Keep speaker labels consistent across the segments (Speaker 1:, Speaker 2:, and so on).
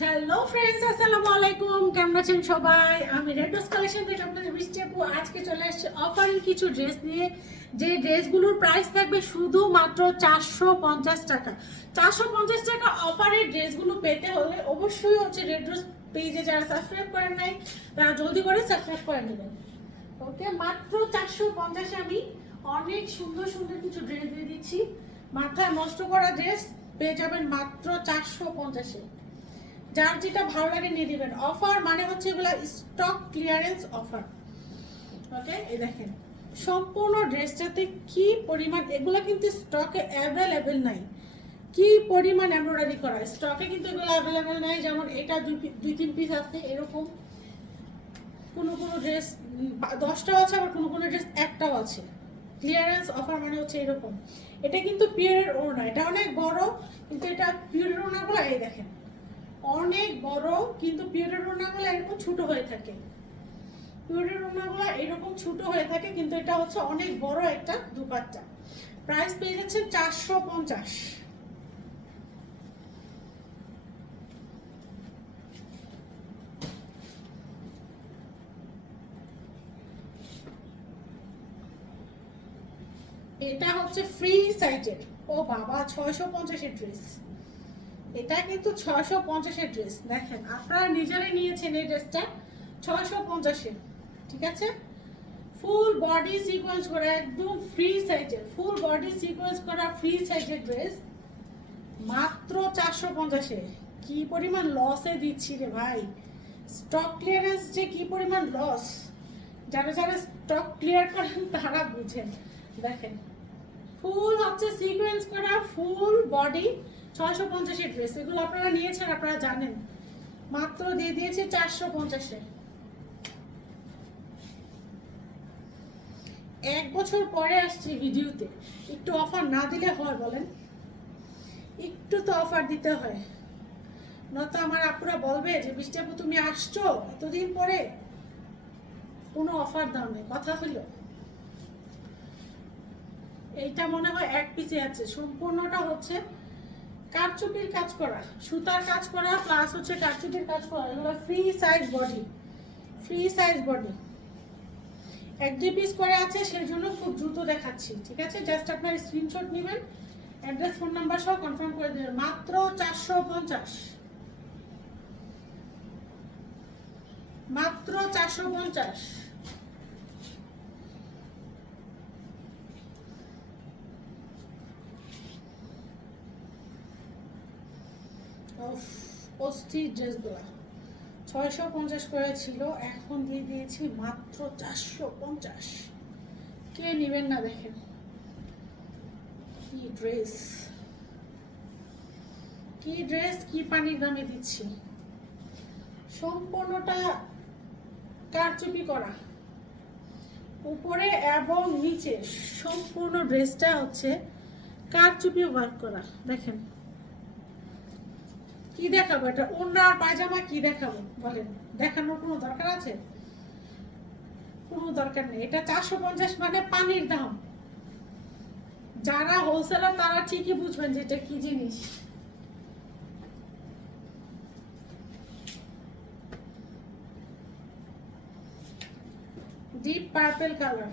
Speaker 1: Hello friends আসসালামু আলাইকুম। কেমন আছেন সবাই? আমি রেডোস কালেকশন থেকে আপনাদের বৃষ্টি আপু। আজকে চলে আসছে অফারের কিছু ড্রেস নিয়ে। যে ড্রেসগুলোর প্রাইস থাকবে শুধুমাত্র চারশো পঞ্চাশ টাকা। চারশো পঞ্চাশ টাকা অফারের ড্রেসগুলো পেতে হলে অবশ্যই হচ্ছে রেডোস পেজে যারা সাবস্ক্রাইব করেন নাই, তারা জলদি করে সাবস্ক্রাইব করে নেবেন। ওকে মাত্র চারশো পঞ্চাশে আমি অনেক সুন্দর সুন্দর কিছু ড্রেস দিয়ে দিচ্ছি। মাথায় নষ্ট করা ড্রেস পেয়ে যাবেন মাত্র চারশো পঞ্চাশে। যার যেটা ভালো লাগে, নিয়ে দিবেন অফার মানে হচ্ছে এগুলো স্টক ক্লিয়ারেন্স অফার ওকে এই দেখেন। সম্পূর্ণ ড্রেসটাতে কি পরিমাণ, এগুলো কিন্তু স্টকে অ্যাভেলেবেল নাই। কি পরিমাণ এমব্রয়ডারি করা স্টকে কিন্তু এগুলো অ্যাভেলেবেল নাই, যেমন এটা দুই তিন পিস আছে, এরকম। কোনো কোনো ড্রেস দশটাও আছে, আবার কোনো কোনো ড্রেস একটাও আছে। ক্লিয়ারেন্স অফার মানে হচ্ছে এরকম। এটা কিন্তু পিওরের ওড়না এটা অনেক বড়, কিন্তু এটা পিওরের ওড়নাগুলো এই দেখেন। অনেক বড়, কিন্তু পিওরের ওড়নাগুলো এরকম ছোট হয়ে থাকে। পিওরের ওড়নাগুলো এরকম ছোট হয়ে থাকে, কিন্তু এটা হচ্ছে অনেক বড় একটা দুপাট্টা। প্রাইস পেয়ে যাচ্ছে চারশো পঞ্চাশ। এটা হচ্ছে ফ্রি সাইজের ও বাবা, ছয়শো পঞ্চাশের ড্রেস এটা কিন্তু ছয়শো পঞ্চাশের ড্রেস দেখেন, আপনারা নিজেরাই নিয়েছেন এই ড্রেসটা ছয়শো পঞ্চাশে ঠিক আছে? ফুল বডি সিকোয়েন্স করা, একদম ফ্রি সাইজের ফুল বডি সিকোয়েন্স করা ফ্রি সাইজের ড্রেস মাত্র চারশো পঞ্চাশে কি পরিমাণ লসে দিচ্ছি রে ভাই? স্টক ক্লিয়ারেন্স যে কি পরিমাণ লস যারা যারা স্টক ক্লিয়ার করেন, তারা বুঝেন। দেখেন ফুল হচ্ছে সিকোয়েন্স করা ফুল বডি ছয়শো পঞ্চাশের ড্রেস এগুলো আপনারা নিয়েছেন, আপনারা জানেন। মাত্র দিয়ে দিয়েছে চারশো পঞ্চাশে এক বছর পরে আসছি ভিডিওতে। একটু অফার না দিলে হয় বলেন। একটু তো অফার দিতে হয়। নয়তো আমার আপুরা বলবে যে বৃষ্টি আপু, তুমি আসছো এতদিন পরে? কোনো অফার দাও নেই, কথা হইল এইটা মনে হয় এক পিসে আছে। সম্পূর্ণটা হচ্ছে কারচুপির কাজ করা, সুতার কাজ করা প্লাস হচ্ছে কারচুপির কাজ করা, এগুলো free size body free size body এক দুই পিস করে আছে সেই জন্য খুব দ্রুত দেখাচ্ছি, ঠিক আছে? জাস্ট আপনার স্ক্রিনশট নেবেন অ্যাড্রেস ফোন নাম্বার সহ কনফার্ম করে দেবেন, মাত্র চারশো পঞ্চাশ। মাত্র চারশো পঞ্চাশ। অস্থির ড্রেসগুলো ছয়শো পঞ্চাশ করে ছিল, এখন দিয়ে দিয়েছি মাত্র চারশো পঞ্চাশ। কে নেবেন না দেখেন। কি ড্রেস। কি ড্রেস, কি পানির দামে দিচ্ছি। সম্পূর্ণটা কারচুপি করা। উপরে এবং নিচে সম্পূর্ণ ড্রেসটা হচ্ছে কারচুপি ওয়ার্ক করা। দেখেন। কি দেখাবো? এটা ওড়না পায়জামা কি দেখাবো? বলেন, দেখানোর কোনো দরকার আছে? কোনো দরকার নেই। এটা চারশো পঞ্চাশ মানে পানির দাম। যারা হোলসেলার তারা ঠিকই বুঝবেন যে এটা কি জিনিস। ডিপ পার্পেল কালার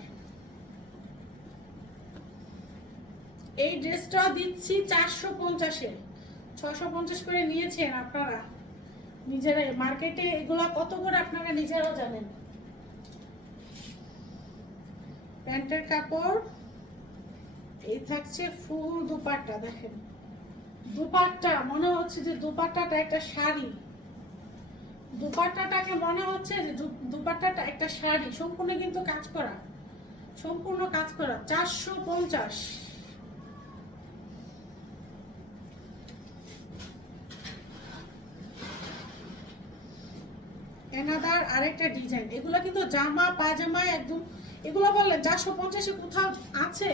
Speaker 1: এই ড্রেসটা দিচ্ছি চারশো পঞ্চাশে। ছশো পঞ্চাশ করে নিয়েছেন আপনারা। নিজেরাই। মার্কেটে এগুলা কত করে আপনারা নিজেরাও জানেন। প্যান্টের কাপড়, এই থাকছে ফুল দুপাট্টা, দেখেন। দুপাট্টা, মনে হচ্ছে যে দুপাট্টাটা একটা শাড়ি। দুপাট্টাটাকে মনে হচ্ছে যে দুপাট্টাটা একটা শাড়ি। সম্পূর্ণ কিন্তু কাজ করা। সম্পূর্ণ কাজ করা। চারশো পঞ্চাশ। এনাদার আরেকটা ডিজাইন এগুলো কিন্তু জামা পায়জামা একদম, এগুলো বললেন চারশো পঞ্চাশে কোথাও আছে?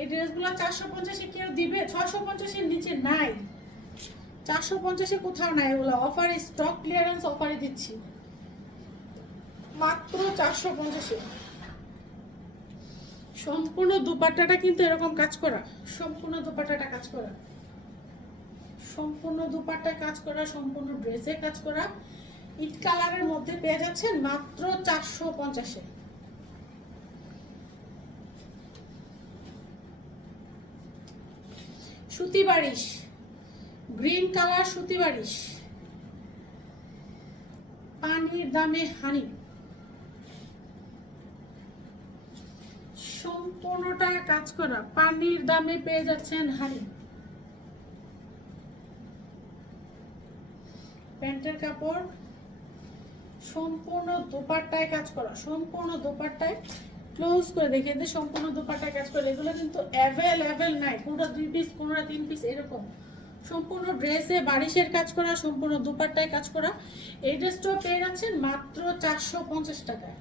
Speaker 1: এই ড্রেসগুলো চারশো পঞ্চাশে কেউ দিবে? ছয়শো পঞ্চাশের নিচে নাই। চারশো পঞ্চাশে কোথাও নাই এগুলো অফারে স্টক ক্লিয়ারেন্স অফারে দিচ্ছি। মাত্র চারশো পঞ্চাশে। সম্পূর্ণ দুপাট্টাটা কিন্তু এরকম কাজ করা। সম্পূর্ণ দুপাট্টাটা কাজ করা। সম্পূর্ণ দুপাট্টায় কাজ করা, সম্পূর্ণ ড্রেসে কাজ করা। ইট কালারের মধ্যে পেয়ে যাচ্ছেন মাত্র চারশো পঞ্চাশে। সুতি বারিশ, গ্রিন কালার সুতি বারিশ, পানির দামে হানি। সম্পূর্ণটা কাজ করা, পানির দামে পেয়ে যাচ্ছেন হানি। প্যান্টের কাপড় সম্পূর্ণ দোপাট্টায় কাজ করা, সম্পূর্ণ দোপাট্টায় ক্লোজ করে দেখে দিয়ে সম্পূর্ণ দোপাট্টায় কাজ করে। এগুলো কিন্তু অ্যাভেলেবেল নাই কোনোটা দুই পিস কোনোটা তিন পিস এরকম। সম্পূর্ণ ড্রেসে বারিশের কাজ করা, সম্পূর্ণ দুপাট্টায় কাজ করা। এই ড্রেসটাও পেয়ে যাচ্ছেন মাত্র চারশো পঞ্চাশ টাকায়।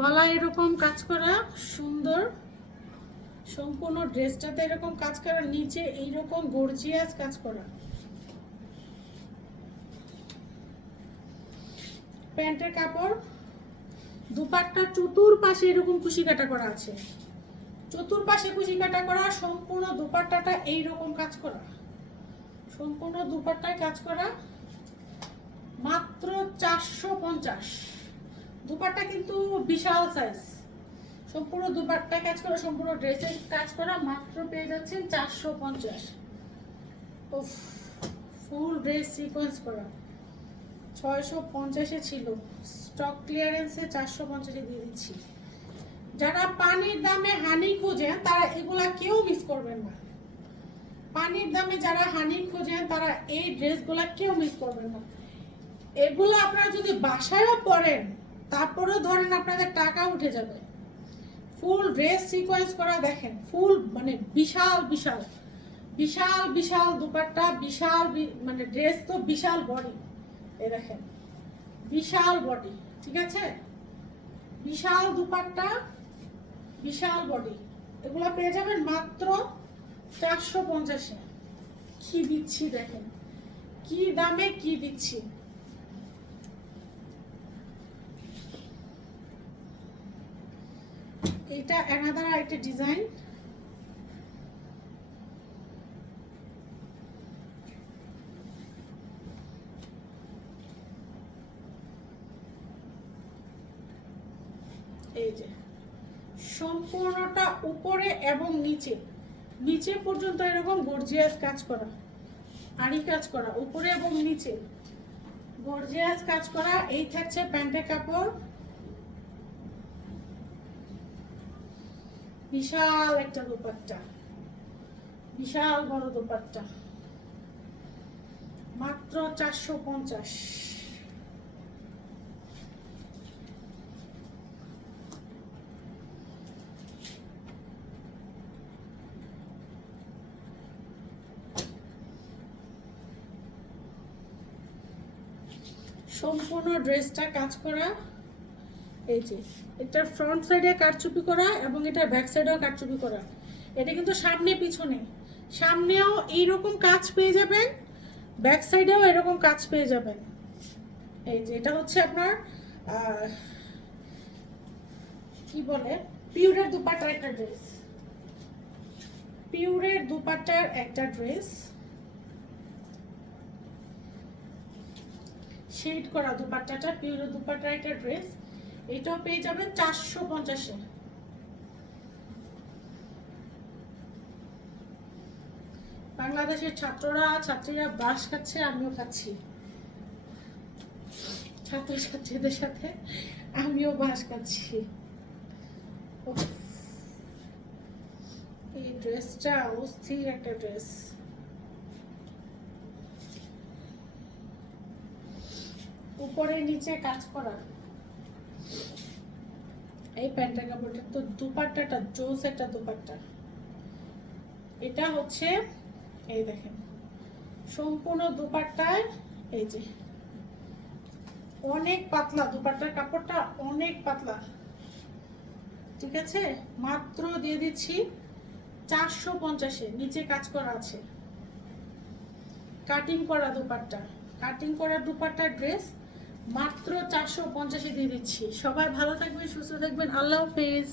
Speaker 1: গলা এরকম কাজ করা, সুন্দর। সম্পূর্ণ ড্রেসটাতে এরকম কাজ করা, নিচে এইরকম গর্জিয়াস কাজ করা। প্যান্টের কাপড়, দুপাট্টা চতুর্পাশে এরকম কুশি কাটা করা আছে। চতুর্পাশে কুশি কাটা করা, সম্পূর্ণ দুপাট্টাটা এইরকম কাজ করা। সম্পূর্ণ দুপাট্টায় কাজ করা, মাত্র চারশো পঞ্চাশ। দুপাট্টা কিন্তু বিশাল সাইজ সম্পূর্ণ দুপাট্টা কাজ করা, সম্পূর্ণ ড্রেসের কাজ করা, মাত্র পেয়ে যাচ্ছেন চারশো পঞ্চাশ। ও ফুল ড্রেস সিকোয়েন্স করা। ছয়শো পঞ্চাশে ছিল। স্টক ক্লিয়ারেন্সে চারশো পঞ্চাশে দিয়ে দিচ্ছি। যারা পানির দামে হানি খোঁজেন, তারা এগুলা কেউ মিস করবেন না। পানির দামে যারা হানি খোঁজেন, তারা এই ড্রেসগুলা কেউ মিস করবেন না। এগুলো আপনারা যদি বাসায়ও পরেন তারপরেও ধরেন আপনাদের টাকা উঠে যাবে। ফুল ড্রেস সিকোয়েন্স করা দেখেন, ফুল মানে বিশাল বিশাল। বিশাল বিশাল দুপাট্টা, বিশাল মানে ড্রেস তো বিশাল বডি এই দেখেন, বিশাল বডি ঠিক আছে? বিশাল দুপাট্টা, বিশাল বডি এগুলো পেয়ে যাবেন মাত্র চারশো পঞ্চাশে। কি দিচ্ছি দেখেন, কি দামে কি দিচ্ছি? এটা অ্যানাদার আরেকটা ডিজাইন এই যে, সম্পূর্ণটা উপরে এবং নিচে। নিচে পর্যন্ত এরকম গর্জিয়াস কাজ করা, আড়ি কাজ করা, উপরে এবং নিচে। গর্জিয়াস কাজ করা, এই থাকছে প্যান্টের কাপড়। বিশাল একটা দোপাট্টা। বিশাল বড় দোপাট্টা। মাত্র চারশো পঞ্চাশ। সম্পূর্ণ ড্রেসটা কাজ করা। এই যে এটার ফ্রন্ট সাইডে কারচুপি করা এবং এটার ব্যাক সাইডেও কারচুপি করা। এটা কিন্তু সামনে পিছনে। সামনেও এইরকম কাজ পেয়ে যাবেন ব্যাক সাইডেও এরকম কাজ পেয়ে যাবেন। এই যে, এটা হচ্ছে আপনার কি বলে? পিউরের দুপাট্টার একটা ড্রেস পিউরের দুপাট্টার একটা ড্রেস শেড করা দুপাট্টাটা, পিউরের দুপাট্টার একটা ড্রেস এটাও পেয়ে যাবেন চারশো পঞ্চাশে বাংলাদেশের ছাত্ররা, ছাত্রীরা বাস খাচ্ছে, আমিও খাচ্ছি। ছাত্রছাত্রীদের সাথে আমিও বাস খাচ্ছি। এই ড্রেসটা অস্থির একটা ড্রেস। উপরে নিচে কাজ করা। এই প্যান্টের কাপড়টা তো দুপাট্টাটা জোস একটা দুপাট্টা। এটা হচ্ছে, এই দেখেন, সম্পূর্ণ দুপাট্টায়, এই যে, অনেক পাতলা দুপাট্টার কাপড়টা, অনেক পাতলা। ঠিক আছে? মাত্র দিয়ে দিচ্ছি চারশো পঞ্চাশে, নিচে কাজ করা আছে। কাটিং করা দুপাট্টা। কাটিং করা দুপাট্টার ড্রেস মাত্র চারশো পঞ্চাশে দিয়ে দিচ্ছি। সবাই ভালো থাকবেন সুস্থ থাকবেন। আল্লাহ হাফেজ।